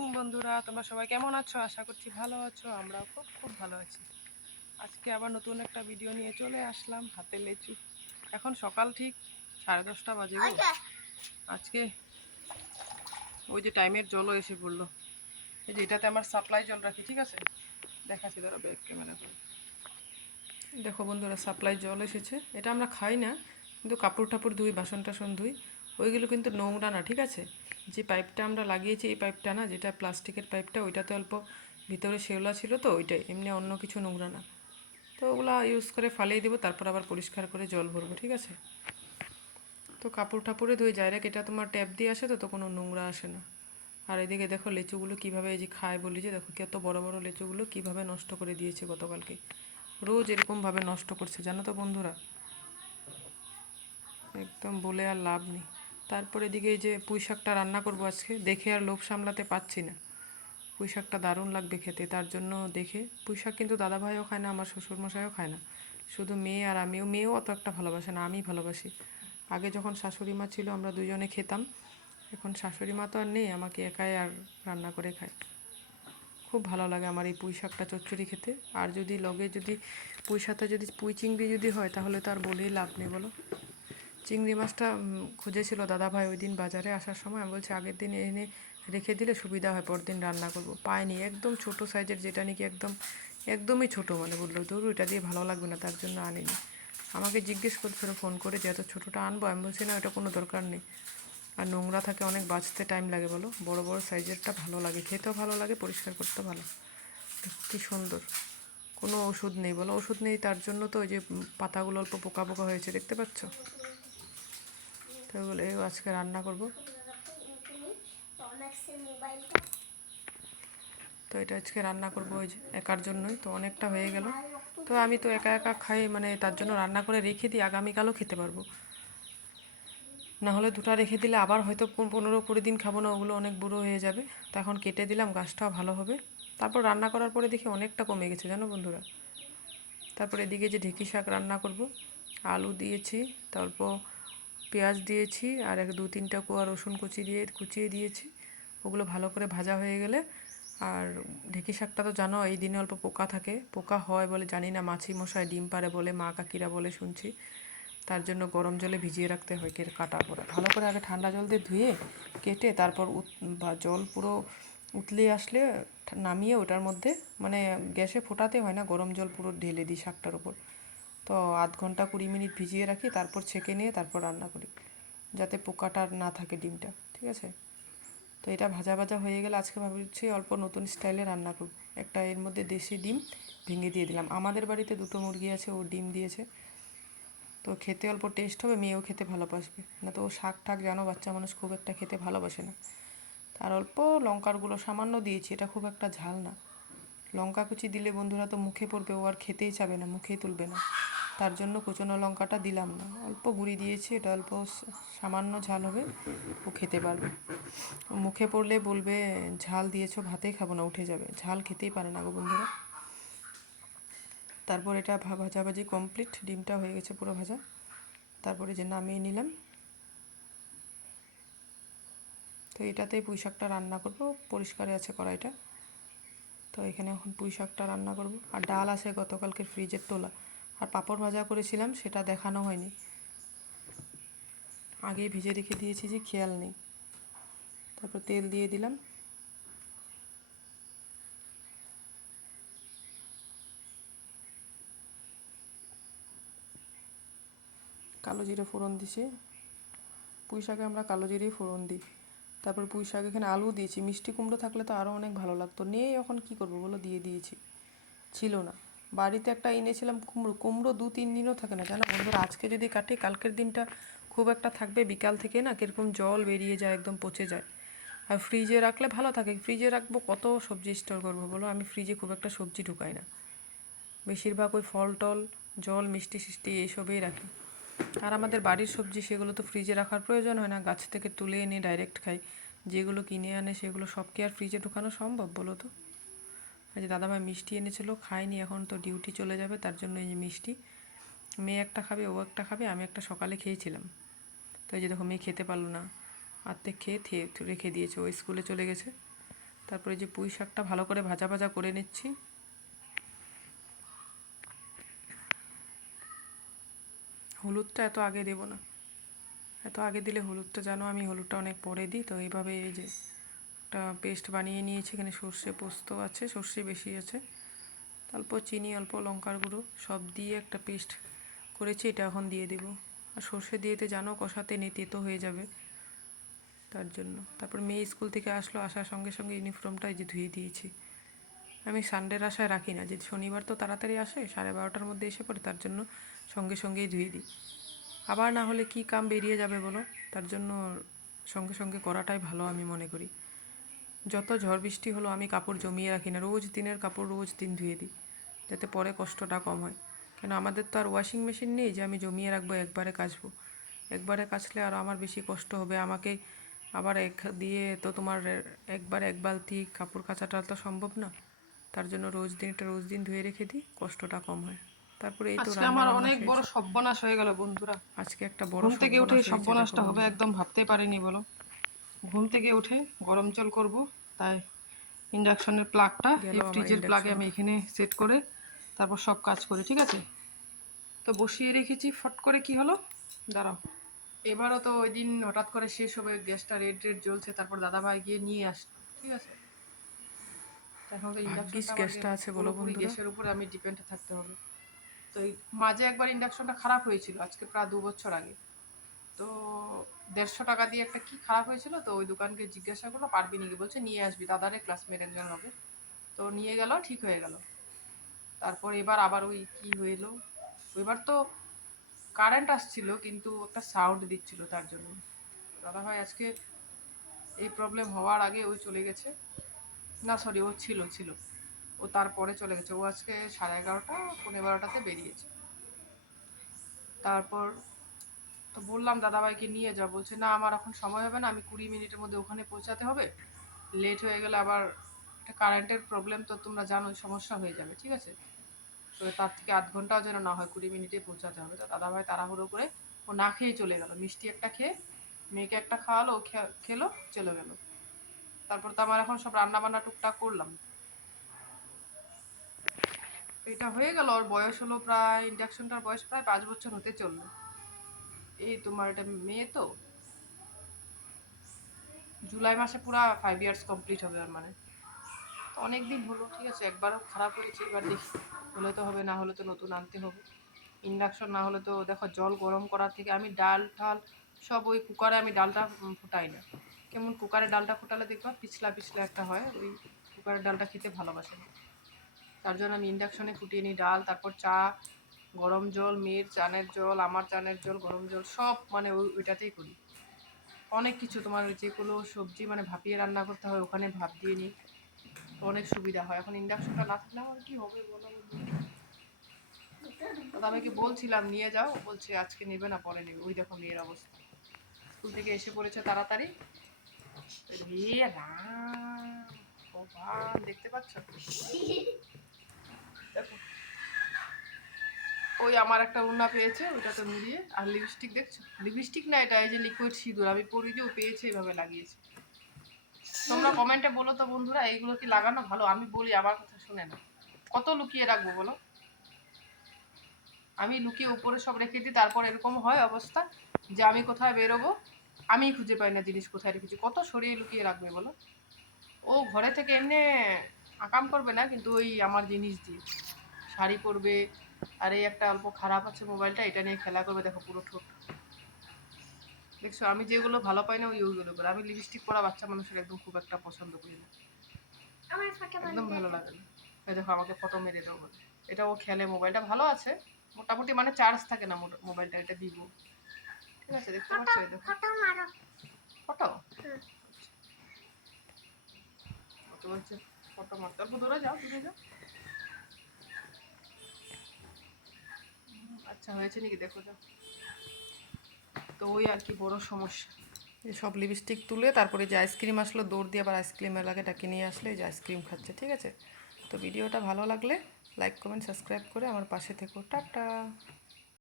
Morning বন্ধুরা, তোমরা সবাই কেমন আছো? আশা করছি ভালো আছো। আমরাও খুব খুব ভালো আছি। আজকে আবার নতুন একটা ভিডিও নিয়ে চলে আসলাম। হাতে লেচু, এখন সকাল ঠিক 10:30 বাজে গো। আজকে ওই যে টাইমের জলও এসে পড়লো। এই যে এটাতে আমার সাপ্লাই জল রাখি, ঠিক আছে? দেখাচ্ছি, ধরো ব্যাক ক্যামেরা করে। দেখো বন্ধুরা, সাপ্লাই জল এসেছে। এটা আমরা খাই না, কিন্তু কাপড় টাপড় ধুই, বাসন টাসন ধুই। ওইগুলো কিন্তু নোংরা না, ঠিক আছে? যে পাইপটা আমরা লাগিয়েছি, এই পাইপটা না, যেটা প্লাস্টিকের পাইপটা, ওইটাতে অল্প ভিতরে শেওলা ছিল, তো ওইটাই, এমনি অন্য কিছু নোংরা না। তো ওগুলো ইউজ করে ফালিয়ে দেবো, তারপর আবার পরিষ্কার করে জল ভরবো, ঠিক আছে? তো কাপড় টাপড়ে ধুই ডাইরেক্ট, এটা তোমার ট্যাপ দিয়ে আসে, তো কোনো নোংরা আসে না। আর এদিকে দেখো লেচুগুলো কীভাবে, এই যে খায় বলি যে, দেখো কত বড় বড় লেচুগুলো কীভাবে নষ্ট করে দিয়েছে গতকালকে। রোজ এরকমভাবে নষ্ট করছে, জানো তো বন্ধুরা, একদম বলে আর লাভ নেই। তারপরে এদিকে এই যে পুঁই শাকটা রান্না করবো আজকে, দেখে আর লোভ সামলাতে পারছি না। পুঁই শাকটা দারুণ লাগবে খেতে, তার জন্য দেখে। পুঁই শাক কিন্তু দাদাভাইও খায় না, আমার শ্বশুরমশাইও খায় না, শুধু মেয়ে আর আমিও। মেয়েও অত একটা ভালোবাসে না, আমি ভালোবাসি। আগে যখন শাশুড়ি মা ছিল, আমরা দুজনে খেতাম। এখন শাশুড়ি মা তো আর নেই, আমাকে একাই আর রান্না করে খায়। খুব ভালো লাগে আমার এই পুঁই শাকটা চচ্চড়ি খেতে। আর যদি লগে যদি পুঁই শাকটা যদি পুঁই চিংড়ি যদি হয়, তাহলে তো আর বলেই লাভ নেই, বলো। চিংড়ি মাছটা খুঁজেছিল দাদাভাই ওই দিন বাজারে আসার সময়। আমি বলছি আগের দিন এনে রেখে দিলে সুবিধা হয়, পরদিন রান্না করবো। পাইনি, একদম ছোট সাইজের, যেটা নাকি একদমই ছোট, মানে বললো ধরু এটা দিয়ে ভালো লাগবে না, তার জন্য আনিনি। আমাকে জিজ্ঞেস করছিল ফোন করে যে এত ছোটোটা আনবো? আমি বলছি না, এটা কোনো দরকার নেই। আর নোংরা থাকে অনেক, বাঁচতে টাইম লাগে, বলো। বড় বড় সাইজেরটা ভালো লাগে, খেতেও ভালো লাগে, পরিষ্কার করতে ভালো। কি সুন্দর, কোনো ওষুধ নেই, বলো। ওষুধ নেই, তার জন্য তো ওই যে পাতাগুলো অল্প পোকা পোকা হয়েছে, দেখতে পাচ্ছ? তো বলে আজকে রান্না করব। তো এটা আজকে রান্না করবো ওই যে একার জন্যই, তো অনেকটা হয়ে গেল। তো আমি তো একা একা খাই, মানে তার জন্য রান্না করে রেখে দিই, আগামীকালও খেতে পারবো। না হলে দুটো রেখে দিলে আবার হয়তো 15-20 দিন খাবো না, ওগুলো অনেক বুড়ো হয়ে যাবে। তো এখন কেটে দিলাম, গাছটাও ভালো হবে। তারপর রান্না করার পরে দেখি অনেকটা কমে গেছে, জানো বন্ধুরা। তারপর এদিকে যে ঢেঁকি শাক রান্না করব, আলু দিয়েছি, তারপর পেঁয়াজ দিয়েছি, আর 2-3টা কোয়া রসুন কুচিয়ে দিয়েছি। ওগুলো ভালো করে ভাজা হয়ে গেলে, আর ঢেঁকি শাকটা তো জানো এই দিনে অল্প পোকা থাকে, পোকা হয় বলে জানি না, মাছি মশায় ডিম পারে বলে মা কাকিরা বলে শুনছি। তার জন্য গরম জলে ভিজিয়ে রাখতে হয়, কাটার পরে ভালো করে আগে ঠান্ডা জল দিয়ে ধুয়ে কেটে, তারপর বা জল পুরো উতলে আসলে নামিয়ে ওটার মধ্যে, মানে গ্যাসে ফোটাতে হয় না, গরম জল পুরো ঢেলে দিই শাকটার উপর। তো 0.5 ঘন্টা 20 মিনিট ভিজিয়ে রাখি, তারপর ছেঁকে নিয়ে তারপর রান্না করি, যাতে পোকাটা না থাকে ডিমটা, ঠিক আছে? তো এটা ভাজা ভাজা হয়ে গেলে আজকে ভাবছি অল্প নতুন স্টাইলে রান্না করব। একটা এর মধ্যে দেশি ডিম ভেঙে দিয়ে দিলাম। আমাদের বাড়িতে 2টো মুরগি আছে, ও ডিম দিয়েছে, তো খেতে অল্প টেস্ট হবে, মেয়েও খেতে ভালোবাসবে। না তো ও শাক ঠাক জানো, বাচ্চা মানুষ খুব একটা খেতে ভালোবাসে না। আর অল্প লঙ্কার গুঁড়ো সামান্য দিয়েছি, এটা খুব একটা ঝাল না। লঙ্কা কুচি দিলে বন্ধুরা তো মুখে পড়বে, ও আর খেতেই চাবে না, মুখেই তুলবে না। তার জন্য কুচনো লঙ্কাটা দিলাম না, অল্প গুঁড়ি দিয়েছি, এটা অল্প সামান্য ঝাল হবে, ও খেতে পারবে। মুখে পড়লে বলবে ঝাল দিয়েছো, ভাতেই খাবো না, উঠে যাবে, ঝাল খেতেই পারে না গো বন্ধুরা। তারপর এটা ভাজাভাজি কমপ্লিট, ডিমটা হয়ে গেছে পুরো ভাজা। তারপরে যে নামিয়ে নিলাম। তো এটাতেই পুঁই শাকটা রান্না করবো, পরিষ্কারে আছে কড়াইটা। তো এখানে এখন পুঁই শাকটা রান্না করব। আর ডাল আছে গতকালকে ফ্রিজের তোলা, আর পাঁপড় ভাজা করেছিলাম, সেটা দেখানো হয়নি, আগেই ভেজে রেখে দিয়েছি যে খেয়াল নেই। তারপর তেল দিয়ে দিলাম, কালো জিরে ফোড়ন দিছি। পুঁই শাকে আমরা কালো জিরেই ফোড়ন দিই। তারপর পুঁই শাক এখানে আলু দিয়েছি, মিষ্টি কুমড়ো থাকলে তো আরও অনেক ভালো লাগতো, নেই এখন কি করবো বলো, দিয়ে দিয়েছি। ছিল না, বাড়িতে একটা এনেছিলাম কুমড়ো, 2-3 দিনও থাকে না, জানো বন্ধুরা। আজকে যদি কাটি, কালকের দিনটা খুব একটা থাকবে, বিকাল থেকে না কীরকম জল বেরিয়ে যায়, একদম পচে যায়। আর ফ্রিজে রাখলে ভালো থাকে, ফ্রিজে রাখবো কত সবজি স্টোর করবো বলো, আমি ফ্রিজে খুব একটা সবজি ঢুকাই না, বেশিরভাগ ওই ফল টল, জল, মিষ্টি সিষ্টি এইসবেই রাখি। আর আমাদের বাড়ির সবজি, সেগুলো তো ফ্রিজে রাখার প্রয়োজন হয় না, গাছ থেকে তুলে এনে ডাইরেক্ট খাই। যেগুলো কিনে আনে সেগুলো সব কি আর ফ্রিজে ঢুকানো সম্ভব বলো তো? এই যে দাদাভাই মিষ্টি এনেছিল, খাইনি, এখন তো ডিউটি চলে যাবে, তার জন্য এই যে মিষ্টি, মেয়ে একটা খাবে, ও একটা খাবে, আমি একটা সকালে খেয়েছিলাম। তো এই যে দেখো, মেয়ে খেতে পারলো না, আর্ধেক খেয়ে রেখে দিয়েছে, ও স্কুলে চলে গেছে। তারপরে যে পুঁই শাকটা ভালো করে ভাজা ভাজা করে নিচ্ছি। হলুদটা এত আগে দেব না, এত আগে দিলে হলুদটা জানো আমি হলুদটা অনেক পরে দিই। তো এইভাবে এই যে একটা পেস্ট বানিয়ে নিয়েছি, এখানে সর্ষে পোস্ত আছে, সর্ষে বেশি আছে, অল্প চিনি, অল্প লঙ্কার গুঁড়ো সব দিয়ে একটা পেস্ট করেছি, এটা এখন দিয়ে দেব। আর সর্ষে দিয়েতে জানো কষাতে নেই, তেতো হয়ে যাবে, তার জন্য। তারপর মেয়ে স্কুল থেকে আসলো, আসার সঙ্গে সঙ্গে ইউনিফর্মটা এই যে ধুয়ে দিয়েছি। আমি সানডের আশায় রাখি না, যে শনিবার তো তাড়াতাড়ি আসে, 12:30টার মধ্যে এসে পড়ে, তার জন্য সঙ্গে সঙ্গেই ধুয়ে দিই। আবার না হলে কি কাম বেরিয়ে যাবে বলো, তার জন্য সঙ্গে সঙ্গে করাটাই ভালো আমি মনে করি। যত ঝড় বৃষ্টি হলো আমি কাপড় জমিয়ে রাখি না, রোজ দিনের কাপড় রোজ দিন ধুয়ে দিই, যাতে পরে কষ্টটা কম হয়। কেন আমাদের তো আর ওয়াশিং মেশিন নেই যে আমি জমিয়ে রাখবো একবারে কাচবো। একবারে কাচলে আর আমার বেশি কষ্ট হবে, আমাকে আবার এক দিয়ে তো তোমার একবার এক বালতি কাপড় কাচাটা তো সম্ভব না। তার জন্য রোজ দিন ধুয়ে রেখে দিই, কষ্টটা কম হয়। তারপরে এই তো আজকে রান্না আমার বান্না অনেক শেষ। বড় সর্বনাশ হয়ে গেল বন্ধুরা। আজকে একটা বড় ঘুম থেকে উঠে সর্বনাশ হয়েছে, দেখো সর্বনাশটা হবে বন্ধুরা। একদম ভাবতে পারিনি বলো। ঘুম থেকে উঠে গরম জল করব, তাই ইন্ডাকশনের প্লাগটা গেল এই আমার ফ্রিজের প্লাগে আমি ইন্ডাকশনটা। এখানে সেট করে তারপর সব কাজ করি, ঠিক আছে। তো বসিয়ে রেখেছি, ফট করে কি হলো দাঁড়াও। এবারও তো ওই দিন হঠাৎ করে শেষ হবে, গ্যাসটা রেড রেড জ্বলছে, তারপর দাদাভাই গিয়ে নিয়ে আসলো, ঠিক আছে। তো এখন তো ভাগ্যিস ইন্ডাকশনটা আমাকে গ্যাসটা আছে বলো পুরোপুরি বন্ধুরা। গ্যাসের উপরে আমি ডিপেন্ড থাকতে হবে। তো এই মাঝে একবার ইন্ডাকশনটা খারাপ হয়েছিল, আজকে প্রায় 2 বছর আগে। তো 150 টাকা দিয়ে একটা কি খারাপ হয়েছিল, তো ওই দোকানকে জিজ্ঞাসা করলো পারবি নাকি, বলছে নিয়ে আসবি, দাদারে ক্লাসমেট একজন হবে। তো নিয়ে গেল, ঠিক হয়ে গেল। তারপর এবার আবার ওই কি হইলো, ওইবার তো কারেন্ট আসছিল কিন্তু একটা সাউন্ড দিচ্ছিল, তার জন্য দাদা ভাই আজকে এই প্রবলেম হওয়ার আগে ওই চলে গেছে। না সরি, ও ছিল ছিল ও তারপরে চলে গেছে, ও আজকে 11:30 11:15টাতে বেরিয়েছে। তারপর তো বললাম দাদাভাইকে নিয়ে যাও, বলছে না আমার এখন সময় হবে না, আমি 20 মিনিটের মধ্যে ওখানে পৌঁছাতে হবে, লেট হয়ে গেলে আবার একটা কারেন্টের প্রবলেম তো তোমরা জানোই, সমস্যা হয়ে যাবে, ঠিক আছে। তো তার থেকে আধ ঘন্টাও যেন না হয়, 20 মিনিটে পৌঁছাতে হবে। তো দাদাভাই তাড়াহুড়ো করে ও না খেয়ে চলে গেল, মিষ্টি একটা খেয়ে মেয়েকে একটা খাওয়ালো, ও খেলো, চলে গেল। তারপর তো আমার এখন সব রান্না বান্না টুকটাক করলাম। এটা হয়ে গেল, ওর বয়স হলো প্রায়, ইন্ডাকশনটার বয়স প্রায় 5 বছর হতে চললো। এই তোমার এটা মেয়ে তো জুলাই মাসে পুরা 5 ইয়ার্স কমপ্লিট হবে ওর, মানে তো অনেক দিন হলো, ঠিক আছে। একবারও খারাপ হয়েছে, এবার দেখি হলে তো হবে, না হলে তো নতুন আনতে হবে। ইন্ডাকশন না হলে তো দেখো, জল গরম করার থেকে আমি ডাল ঠাল সব ওই কুকারে, আমি ডালটা ফুটাই না। কেমন কুকারে ডালটা ফুটালে দেখবা পিছলা পিছলা একটা হয়, ওই কুকারের ডালটা খেতে ভালোবাসে না। তার জন্য আমি ইন্ডাকশনে ফুটিয়ে নিই ডাল, তারপর চা, গরম জল, মেয়ের চানের জল, আমার চানের জল, গরম জল সব মানে ওইটাতেই করি। অনেক কিছু তোমার যেগুলো সবজি মানে ভাপিয়ে রান্না করতে হয়, ওখানে ভাপ দিয়ে নিই, তো অনেক সুবিধা হয়। এখন ইন্ডাকশনটা না থাকলে আমার কি হবে বলো। দাদাভাইকে বলছিলাম নিয়ে যাও, বলছে আজকে নেবে না, পরে নেবে। ওই দেখো মেয়ের অবস্থা, স্কুল থেকে এসে পড়েছে তাড়াতাড়ি। হে রাম, ভগবান, দেখতে পাচ্ছ দেখো, ওই আমার একটা ওড়না পেয়েছে, ওইটাতে মুড়িয়ে, আর লিপস্টিক দেখছো, লিপস্টিক না এটা, এই যে লিকুইড সিঁদুর আমি পরি যে, ও পেয়েছে এইভাবে লাগিয়েছে। তোমরা কমেন্টে বলো তো বন্ধুরা, এইগুলো কি লাগানো ভালো? আমি বলি, আমার কথা শুনে না, কত লুকিয়ে রাখবো বলো। আমি লুকিয়ে উপরে সব রেখে দিই, তারপর এরকম হয় অবস্থা যে আমি কোথায় বেরোবো আমি খুঁজে পাই না জিনিস কোথায় রেখেছি, কত সরিয়ে লুকিয়ে রাখবে বলো। ও ঘরে থেকে এমনি আকাম করবে না, কিন্তু ওই আমার জিনিস দিয়ে শাড়ি পরবে, আর এই একটা অল্প খারাপ আছে মোবাইলটা, এটা নিয়ে খেলা করবে, দেখো পুরো ঠোঁট দেখছো। আমি যেগুলো ভালো পাই না ওইগুলো করে, আমি লিপস্টিক পরা বাচ্চা মানুষের একদম খুব একটা পছন্দ করি না, একদম ভালো লাগে না। এই দেখো আমাকে ফটো মেরে দাও বলে, এটা ও খেলে, মোবাইলটা ভালো আছে মোটামুটি, মানে চার্জ থাকে না মোবাইলটা, এটা ভিভো, ঠিক আছে। দেখতে পাচ্ছ, এই দেখো ফটো, তো বলছে ফটো মারতে, অল্প দূরে যাও, দূরে যাও। আচ্ছা হয়েছে নাকি দেখো, যাও। তো ওই আর কি বড় সমস্যা। এই সব লিপস্টিক তুলে তারপরে যে আইসক্রিম আসলো, দৌড় দিয়ে আবার আইসক্রিমের লাগে ডাকে নিয়ে আসলে, এই যে আইসক্রিম খাচ্ছে, ঠিক আছে। তো ভিডিওটা ভালো লাগলে লাইক কমেন্ট সাবস্ক্রাইব করে আমার পাশে থেকো, টাটা।